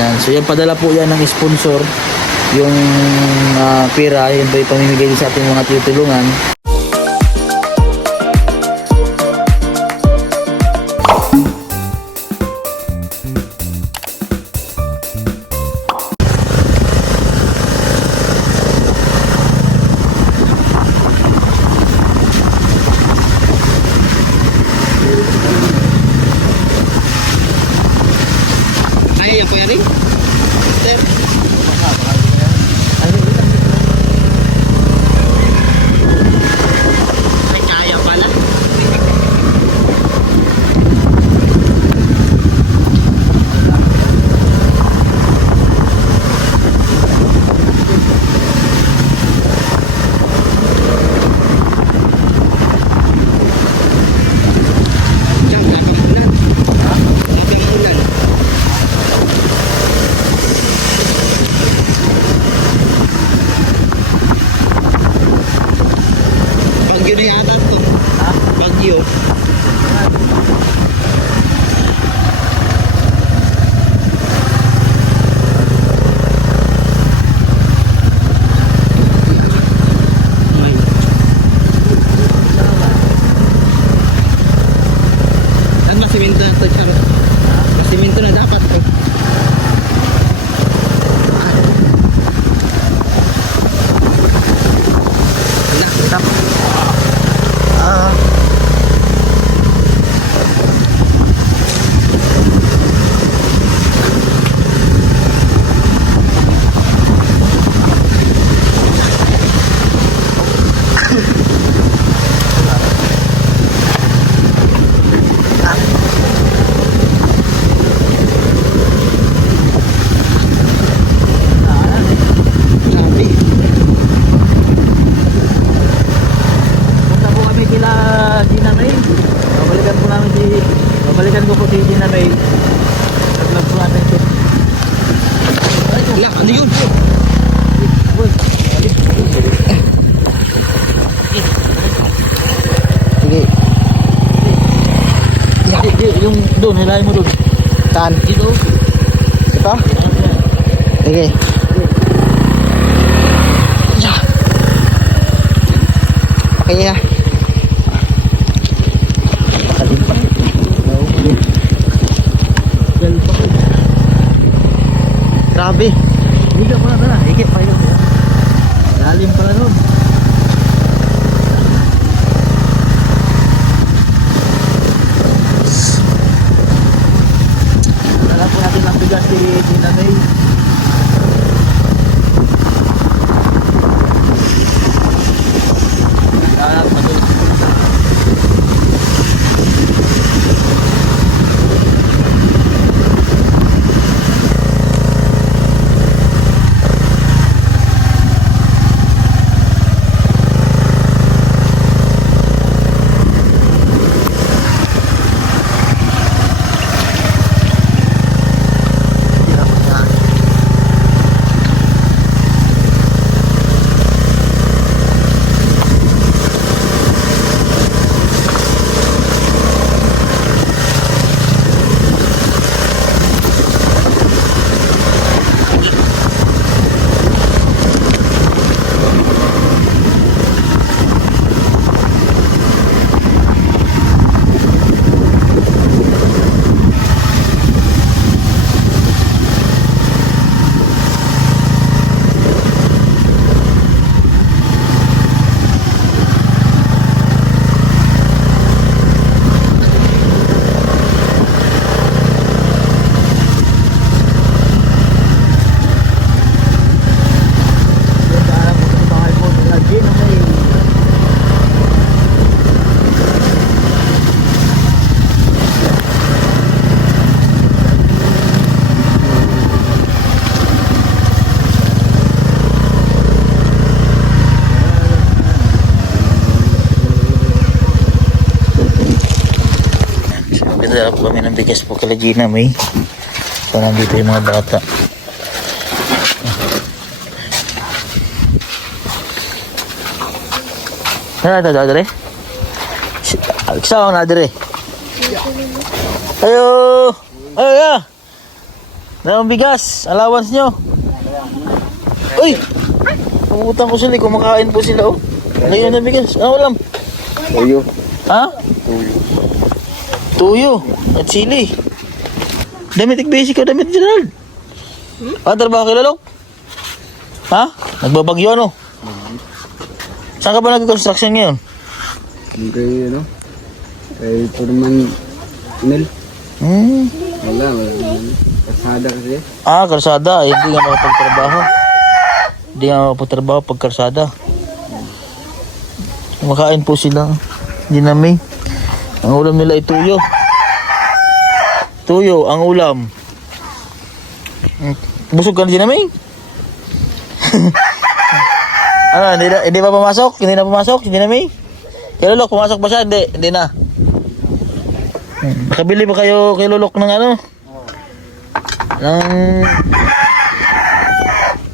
Yan. So yan, padala po yan ng sponsor. Yung pera, yan ba ipamimigay sa ating mga tutulungan. Ay, yan po yan rin. Sir. Ay, kaya pala. Diyan, kakamulan. Kakamulan. Bagyo na yata ito. Bagyo. Ay. At masiminto na ito, Charot. Masiminto na dapat eh. Sabi. Punta po kami kila Gina May. Babalikan ko po si Gina May. Nag-vlog po natin ito. Wala, ano yun? Sige. Yung doon, hilahin mo doon. Saan? Dito. Ito? Sige. Okay na. Grabe. Higa pala na. Higit pa yun. Lalim pala nun. Dala po natin ang bigas si Gina May. Nagdala po kami ng bigas po kala Gina May. So nandito yung mga bata. Ano na dere? Saan na dere? Ayo! Ayo ya! Dalawang bigas. Allowance nyo. Uy! Pumutang ko sila. Kumakain po sila oh. Ngayon na bigas. Ano ulam? Tuyo. Ha? Tuyo. Tuyo. At sili. Damit basic ko. Damit Gerald. Ah, trabaho kay Lolok? Ha? Nagbabagyo ano? Saan ka ba nag-construction ngayon? Kay ano? Kay Purman Nil. Wala. Kasada kasi. Ah, karsada. Ay, hindi nga makapagtrabaho. Hindi nga makapagtrabaho pag karsada. Kumakain po sila. Hindi na may. Ang ulam nila ay tuyo. Tuyo, ang ulam. Busog ka na din na may. Ano, hindi pa pumasok? Hindi na pumasok? Hindi na may? Kay Lolok, pumasok ba siya? Hindi na. Nakabili ba kayo kay Lolok ng ano? Ng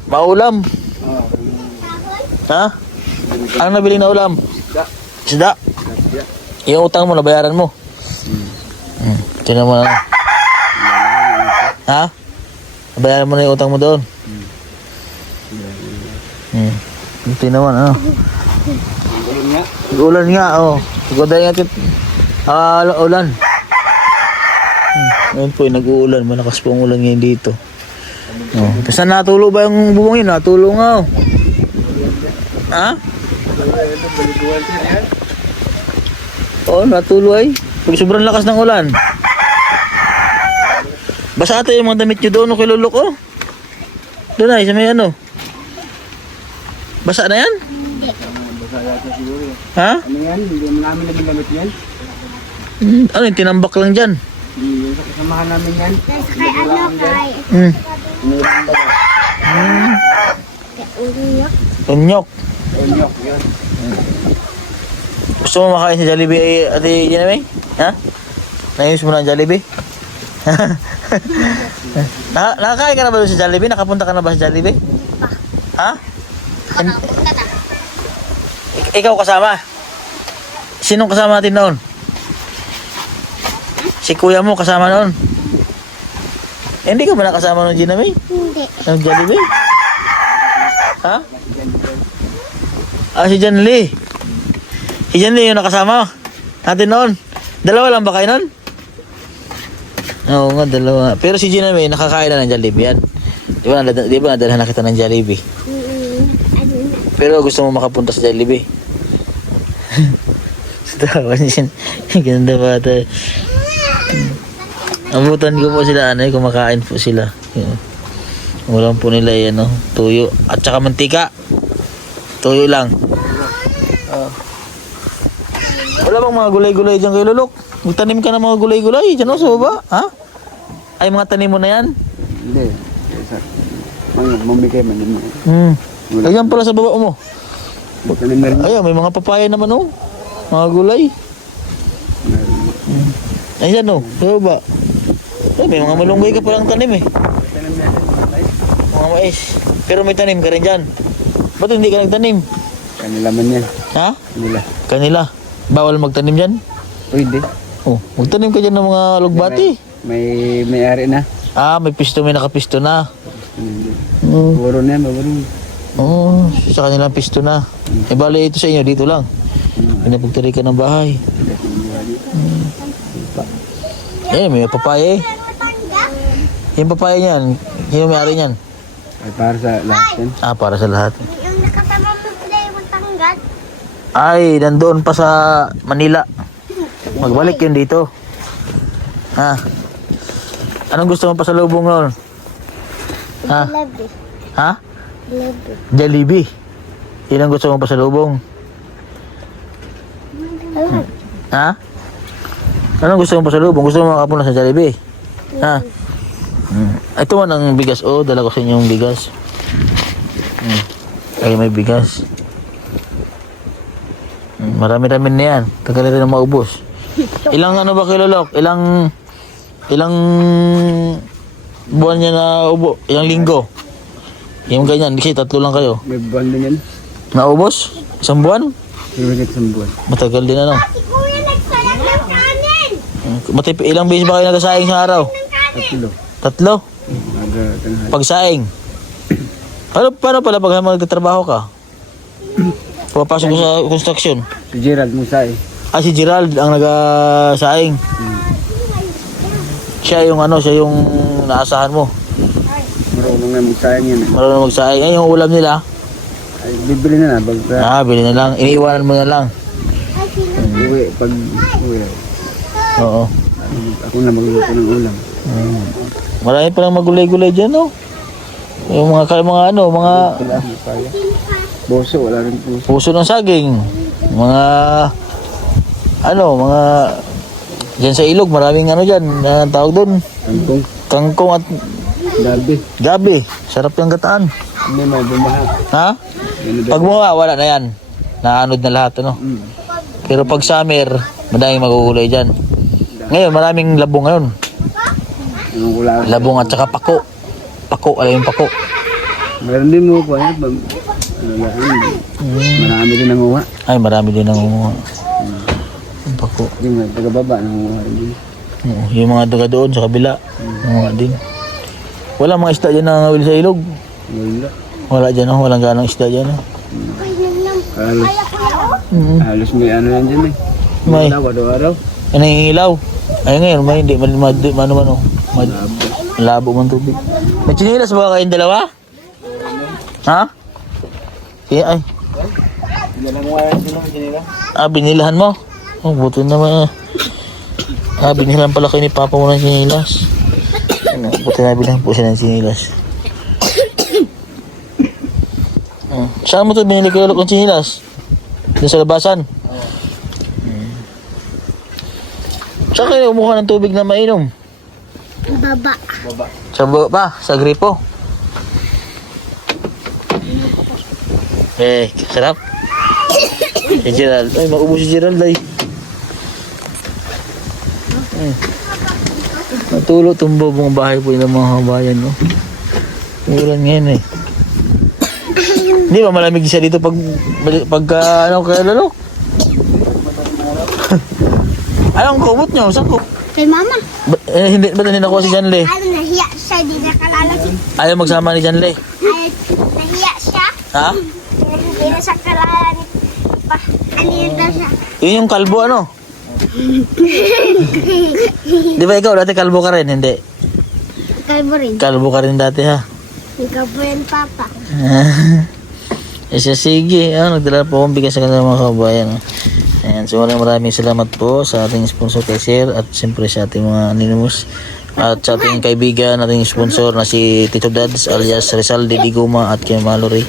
maulam. Ha? Ano nabili na ulam? Isda. Yung utang mo, nabayaran mo. Tingnan mo na. Ha? Nabayaran mo na yung utang mo doon. Ito naman, ano? Ulan nga, oh. Goday nga tit. Ulan. Ngayon po, nag-uulan. Malakas po ang ulan ngayon dito. Oh. Tapos natulo ba yung bubong yun? Natulo nga, oh. Ha? Oo, natulo ay. Pag sobrang lakas ng ulan. Basa ata yung mga damit nyo doon, kay Lolok, oh. Doon ay, sa may ano. Basa na yan? Basa yata siguro. Ha? Ano yan? Hindi namin naging gamit yan. Ano yung tinambak lang dyan? Yung kasamahan namin yan. Kay ano kay Mayroon ba? Unyok. Unyok. Unyok yun. Gusto mo makain sa Jollibee, Ate Janame? Ha? Nainis mo na ang Jollibee? Nakakain ka na ba doon sa Jollibee? Nakapunta ka na ba sa Jollibee? Ha? Nakapunta na. Ikaw kasama? Sinong kasama natin noon? Si kuya mo kasama noon? Hindi ka ba nakasama noon, Janame? Hindi. Ang Jollibee? Ha? Ah, si John Lee. Si John Lee yung nakasama natin noon. Dalawa lang ba kayo noon? Oo nga, dalawa. Pero si Gina May, nakakain na ng Jollibee yan. Di ba nadalhan na kita ng Jollibee? Ano na? Pero gusto mo makapunta sa Jollibee? Tawan yan. Ganda ba ito? Abutan ko po sila, ano, kumakain po sila. Ulam po nila yan, no? Tuyo. At saka mantika. Tuyo lang. Wala bang mga gulay-gulay dyan kay Lolok? Magtanim ka ng mga gulay-gulay dyan, no? Sa baba, ha? Ay, mga tanim mo na yan? Hindi. Mamigay man yun. Ayan pala sa baba mo. Tanim na rin. Ayun, may mga papaya naman, oh. Mga gulay. Ayan, oh. Sa baba. Ay, may mga malunggay ka palang tanim, eh. Tanim na rin. Mga mais. Pero may tanim ka rin dyan. Ba't hindi ka nagtanim? Kanila man yan. Ha? Kanila. Kanila. Bawal magtanim dyan? Pwede. Oh, magtanim ka dyan ng mga lugbati. May-ari na. Ah, may pisto, may nakapisto na. Puro na yan, mabaro. Oo, sa kanilang pisto na. E bali ito sa inyo, dito lang. Pinapagtari ka ng bahay. Eh, may papaya eh. Yung papaya niyan, sino may-ari niyan? Ay, para sa lahat yan. Ah, para sa lahat. Yung nakasama mo sila yung tanggat. Ay, nandoon pa sa Manila. Magbalik yun dito. Ha? Anong gusto mo pa sa lubong noon? Ha? Labi. Ha? Labi. Jollibee. Yun ang gusto mo pa sa lubong. Ha? Anong gusto mo pa sa lubong? Gusto mo makapunta sa Jollibee? Ha? Ito man ang bigas. Oh, dala ko sa inyo yung bigas. Ay, may bigas. Marami-rami na yan. Tagal rin na maubos. Ilang ano ba kay Lolok? Ilang buwan niya na ubo? Ilang linggo? Yung ganyan. Kasi tatlo lang kayo. May buwan din yan. Naubos? Isang buwan? Iwagit sa buwan. Matagal din ano. Si Kuya nagsayang ng kanin. Ilang beses ba kayo nagasayang sa araw? 3 kilo. 3? Tanghali. Pagsaing. Paano pala pag magtatrabaho ka? Pumapasok ko sa construction. Si Gerald Musay. Ah, si Gerald ang nag-saing. Siya yung naasahan mo. Marunong na magsayang yan eh. Marunong magsaing. Ay, yung ulam nila. Ay, bibili na na. Pag Bili na lang. Iniiwanan mo na lang. uwi, pag uwi. Oo. Ako na magluluto ng ulam. Marami palang magulay-gulay dyan, no? Yung mga Wala akong kaya. Boso, wala rin puso. puso ng saging. Mga dyan sa ilog, maraming dyan, tawag doon. Kangkong, Kangkong at gabi. gabi. Sarap yung gataan. Hindi may bumaha. Ha? Pag mga wala na yan. Naanod na lahat, ano? Pero pag summer, madaming magugulay dyan. Ngayon, maraming labong ngayon. Anong kulang? Labong at saka pako. Pako, alam yung pako. Meron din mo pa yan. Marami din nanguha. Ay, marami din ang umuha. Yung pako. Hindi nga, taga-baba nanguha rin din. Oo, yung mga daga doon sa kabila. Umuha din. Wala mga isda dyan na nangawil sa ilog. Wala. Wala dyan, oh. Walang ganang isda dyan. Oh. Halos, Mm. halos may ano yan dyan eh. May. Araw-araw. Ay, nangingilaw. Ay, ngayon, may hindi. Malabo man tubig. May chinilas ba kayong dalawa? Ha? Ay. Binilahan mo? Oh, buti naman. Binilahan pala kayo ni Papa mo ng chinilas. Buti na bilang po siya ng chinilas. Saan mo ito binili ko ng chinilas? Doon sa labasan? Saan kayo umuha ng tubig na mainom? Baba. Sa baba pa? Sa gripo? Sarap. Si Gerald. Ay, maubos si Gerald ay. Natulo tumbo mga bahay po ng mga kabayan, no? Ulan ngayon eh. Hindi ba malamig siya dito kaya lalo? Anong kumot nyo? Saan ko? Kay mama. Hindi ba nakuha si Janle? Nahiya siya, di nakalalaki. Ayaw magsama ni Janle. Nahiya siya. Ha? Hindi na siya kalalaki. Ano yun daw siya? Yun yung kalbo, ano? Di ba ikaw dati kalbo ka rin? Hindi. Kalbo rin. Kalbo ka rin dati, ha? Ikaw po yan, Papa. Sige. Nagdala po akong bigas sa kanila mga kabayan. Ayan, so maraming salamat po sa ating sponsor kay Sir at siyempre sa ating mga anonymous at sa ating kaibigan, ating sponsor na si Tito Dads alias Rizal de Diguma at kay Mallory.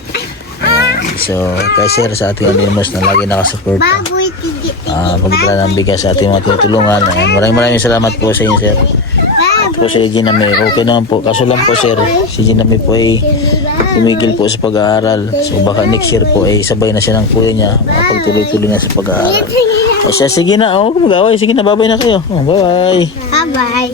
So kay Sir sa ating anonymous na lagi nakasupport Baboy, tigi. pagdala ng bigas sa ating mga tinutulungan. Ayan, maraming salamat po sa inyo, Sir. At po si Gina May, okay naman po. Kaso lang po, Sir, si Gina May po ay tumigil po sa pag-aaral. So baka next year po ay sabay na siya ng kuya niya. Makapagtuloy-tuloy na sa pag-aaral. O siya, sige na. Mag-away. Sige na, babay na kayo. Bye-bye. Bye-bye.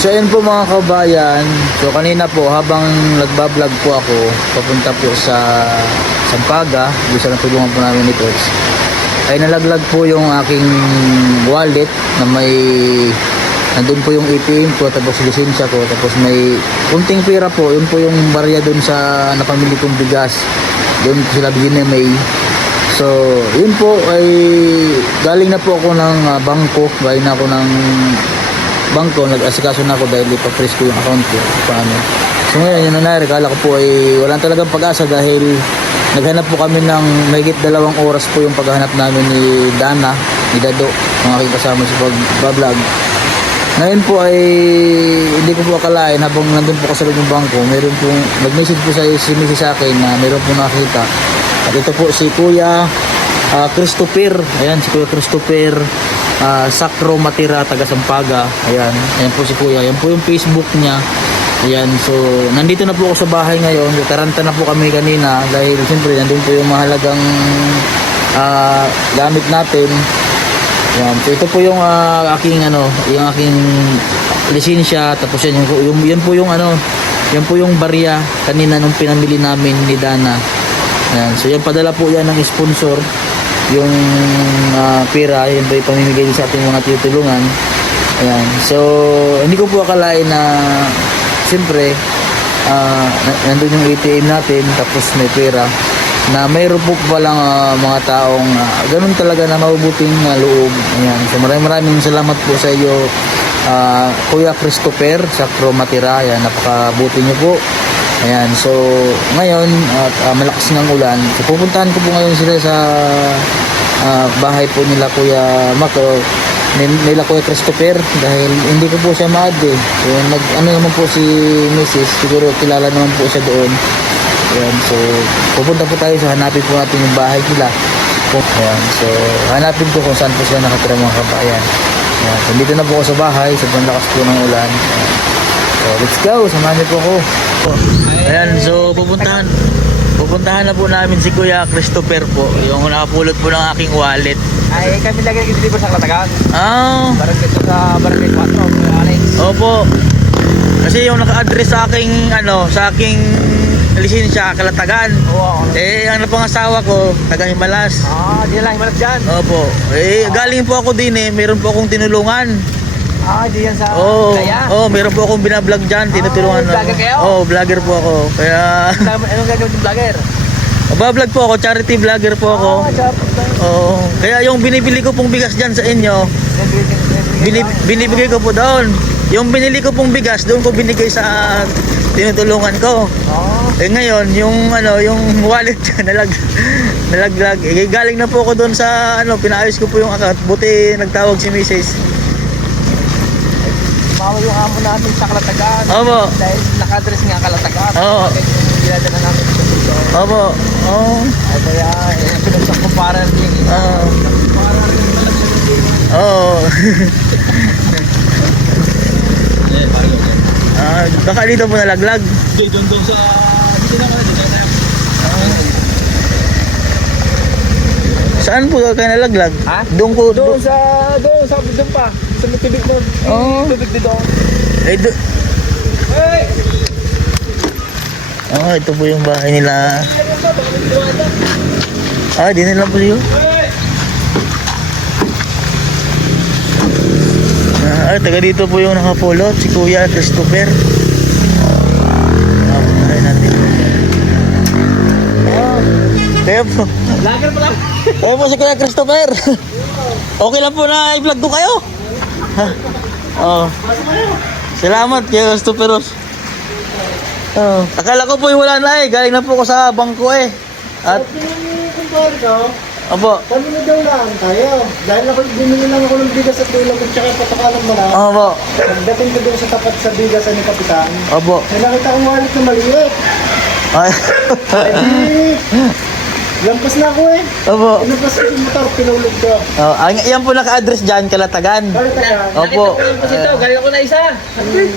So ayun po mga kabayan. So kanina po habang nagbablog po ako, papunta po sa Sampaga, doon sa natulungan po namin ni Coach, ay nalaglag po yung aking wallet na may nandun po yung ATM ko, tapos lisensya ko, tapos may kunting pera po, yun po yung barya dun sa napamili kong bigas, dun sila Gina May. So yun po ay galing na po ako ng bangko, galing na ako ng bangko, nag-asikaso na ako dahil ipa-freeze ko yung account ko. Paano? So ngayon yung nangyari, kala ko po ay walang talagang pag-asa dahil naghanap po kami ng mahigit 2 oras po yung paghahanap namin ni Dana, ni Dado, mga aking kasama sa pag-vlog. Ngayon po ay hindi ko po akalain habang nandun po kasi yung bangko, meron pong nag-message po si Missy sa akin na meron po nakita. At ito po si Kuya Christopher. Ayan, si Kuya Christopher Sacro Matira, taga Sampaga. Ayan po si Kuya. Ayan po yung Facebook niya. Ayan, so nandito na po ako sa bahay ngayon. Taranta na po kami kanina dahil siyempre nandun po yung mahalagang gamit natin. Yan, so ito po yung aking yung aking lisensya, tapos yan po yung barya kanina nung pinamili namin ni Dana. Yan, so yan padala po yan ng sponsor, yung pera, yan po ipamimigay sa ating mga tutulungan. Ayan, so hindi ko po akalain na siyempre, nandun yung ATM natin, tapos may pera, na mayroon po palang mga taong ganun talaga na mabubuting loob. Ayan. So maraming salamat po sa iyo, Kuya Christopher sa Cromatira. Ayan, napakabuti niyo po. Ayan, so ngayon malakas ng ulan. So pupuntahan ko po ngayon sila sa bahay po nila Kuya Mac, nila Kuya Christopher, dahil hindi ko po siya maad eh. So, ano naman po si Mrs. Siguro kilala naman po siya doon. Ayan, so pupunta po tayo, so hanapin po natin yung bahay nila. Ayan, so hanapin ko kung saan po sila nakatira mga kabayan. Ayan, so dito na po ako sa bahay, sobrang lakas po ng ulan. Ayan. So let's go, samahan niyo po ako. Ayan, so pupuntahan na po namin si Kuya Christopher po, yung nakapulot po ng aking wallet. Ay, kami lagi nag-deliver sa Kalatagan. Barangay Dito sa Barangay 4, Kuya Alex. Opo. Kasi yung naka-address sa aking lisensya, Kalatagan. Oo. Ang napangasawa ko, taga Himalas. Di lang himalat dyan. Opo. Galing po ako din meron po akong tinulungan. Di yan sa Kaya. Meron po akong binablog dyan, tinutulungan. Vlogger kayo? Vlogger po ako. Kaya, Anong gagawin ng vlogger? bablog po ako, charity vlogger po ako. Kaya yung binibili ko pong bigas dyan sa inyo, binibigay ko po doon. Yung binili ko pong bigas, doon ko binigay sa tinutulungan ko. Ngayon, yung wallet nalaglag. Galing na po ako doon sa pinaayos ko po yung account. Buti nagtawag si Mrs. Mawa yung amo namin sa Kalatagan. Opo. Dahil naka-address nga Kalatagan. Oo. Pinadala namin sa dito. Opo. Ay kaya, pinagsak ko para rin. Baka dito po nalaglag. Doon sa... Dito na kami. Saan po kayo nalaglag? Ha? Doon pa. Sa may tubig mo. Tubig dito. Ito po yung bahay nila. Di nila po yun. Taga dito po yung nakapulot, si Kuya Christopher. Bahay natin. Kaya po. Lager pala. Kaya po si Kuya Christopher. Okay lang po na i-vlog ko kayo. Salamat Kuya Christopher. Akala ko po yung wala na galing na po ko sa bangko At Opo. Kami na daw lang tayo. Dahil bumili lang ako ng bigas at ulam at saka patokalang marami. Opo. Pagdating ko doon sa tapat sa bigas ni Kapitan, Opo. nakita kong wallet na maliit. Ay. Lampas na ako Opo. Lampas ko yung motor, pinulog ko. Yan po naka-address dyan, Kalatagan. Opo. Galing ako na isa.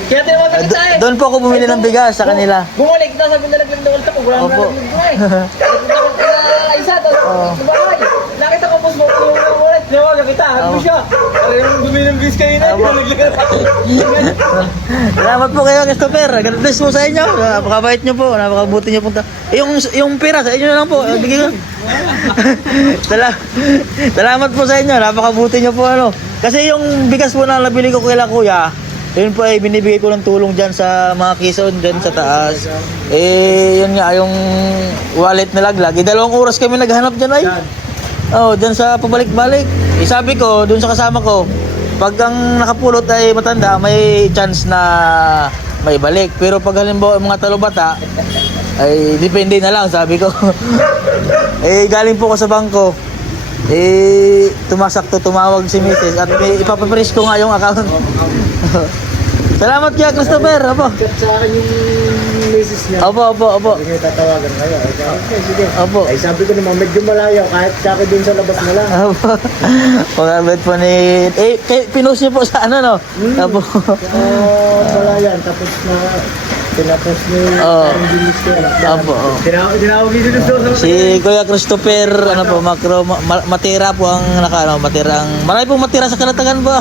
Kaya tayo kita Doon po ako bumili ng bigas sa kanila. Bumalik na, sabi nalaglag na ulit ako. Wala Opo. nalaglag ko isa, tapos bahay. Nakita ko po yung wallet. Nawaga kita, ano siya? Parang bumili ng bis kayo na, nalaglag na. Salamat po kayo, Christopher. God bless po sa inyo. Napakabait nyo po. Napakabuti nyo po. Yung pera sa inyo na lang po. Bigay ko. Salamat po sa inyo. Napakabuti nyo po. Kasi yung bigas po na nabili ko kila Kuya, yun po ay binibigay ko ng tulong dyan sa mga kison dyan sa taas. Yun nga, yung wallet na laglag. 2 oras kami naghanap dyan dyan sa pabalik-balik. Sabi ko, dun sa kasama ko, pag ang nakapulot ay matanda, may chance na may balik. Pero pag halimbawa mga talubata, ay depende na lang, sabi ko. Galing po ko sa bangko. Tumawag si Mrs. at ipapapress ko nga yung account. Salamat kaya Christopher. Opo. Sa akin yung misis niya. Opo. Hindi tatawagan kayo. Okay, sige. Opo. Ay sabi ko naman, medyo malayo. Kahit sa akin dun sa labas na lang. Opo. Pagkabit po ni... pinost niyo po sa Opo. Malayan. Tapos na... Tinapos niyo yung bilis ko. Opo. Tinawag dito doon. Si Kuya Christopher, matira po ang marami pong matira sa Kalatagan po.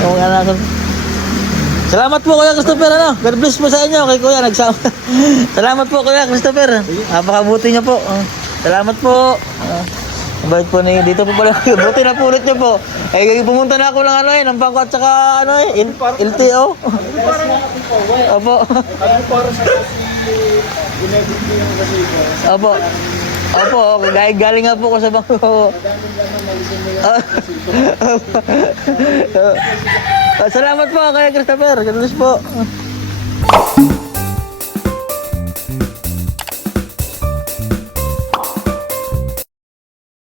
Yung anak ko. Salamat po Kuya Christopher. God bless po sa inyo kay Kuya nagsama. Salamat po Kuya Christopher. Napakabuti niyo po. Salamat po. Bait po ninyo. Dito po pala. Buti na pulot nyo po. Eh, pumunta na ako ng ano ng bangko at saka ano LTO. Opo. Opo. Opo, galing nga po ko sa bangko. Salamat po kay Christopher. Ganun po.